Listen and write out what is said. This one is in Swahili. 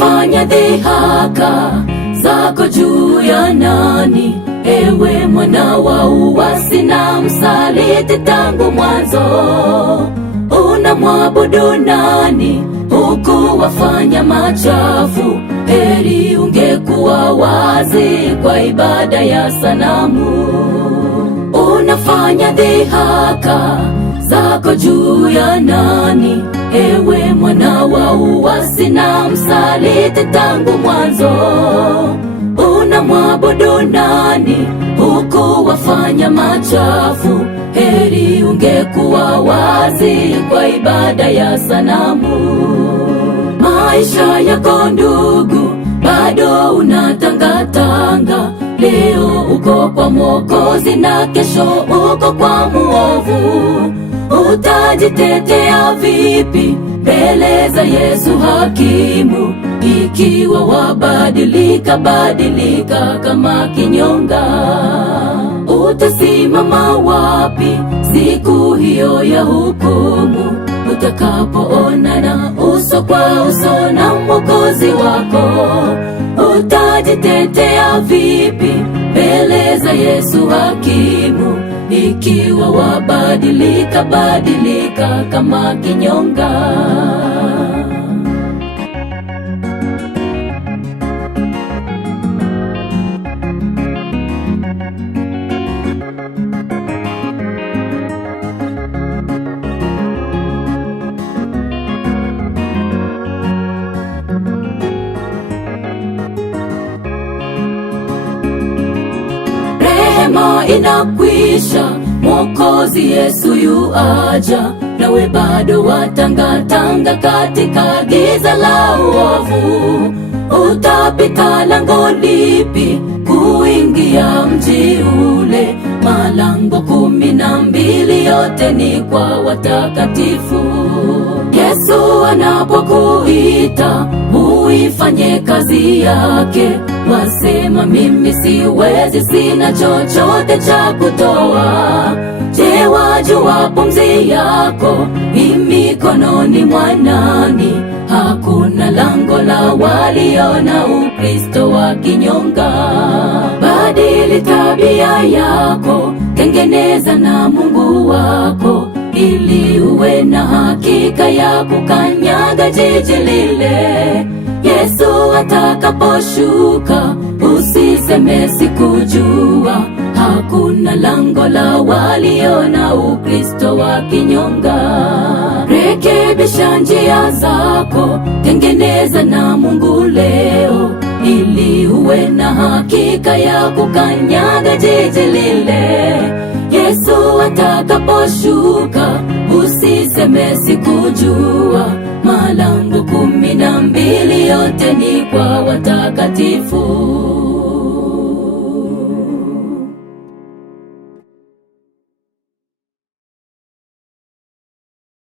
Unafanya dhihaka zako juu ya nani, ewe mwana wa uasi na msaliti tangu mwanzo? Unamwabudu nani huku wafanya machafu? Heri ungekuwa wazi kwa ibada ya sanamu. Unafanya dhihaka zako juu ya nani, ewe mwana wa uasi na msaliti tangu mwanzo? Unamwabudu nani huku wafanya machafu? Heri ungekuwa wazi kwa ibada ya sanamu. Maisha yako ndugu bado unatangatanga. Leo uko kwa Mwokozi na kesho uko kwa muovu. Utajitetea vipi mbele za Yesu hakimu, ikiwa wabadilika kama kinyonga? Utasimama wapi siku hiyo ya hukumu, utakapoonana uso kwa uso na Mwokozi wako? Utajitetea vipi mbele za Yesu hakimu, ikiwa wabadilika kama kinyonga? Rehema inakwisha, Mwokozi Yesu yuaja, nawe bado watangatanga katika giza la uovu. Utapita lango lipi kuingia mji ule? Malango 12 yote ni kwa watakatifu. Yesu anapokuita uifanye kazi yake, wasema mimi siwezi, sina chochote cha kutoa. Je, wajua pumzi yako mikononi mwa nani? Hakuna lango la walio na Ukristo wa kinyonga. Badili tabia yako, tengeneza na Mungu wako, ili uwe na hakika ya kukanyaga jiji lile. Yesu atakaposhuka usiseme sikujua. Hakuna lango la walio na Ukristo wa kinyonga. Rekebisha njia zako, tengeneza na Mungu leo, ili uwe na hakika ya kukanyaga jiji lile. Yesu atakaposhuka usiseme sikujua. Malango 12 yote ni kwa watakatifu.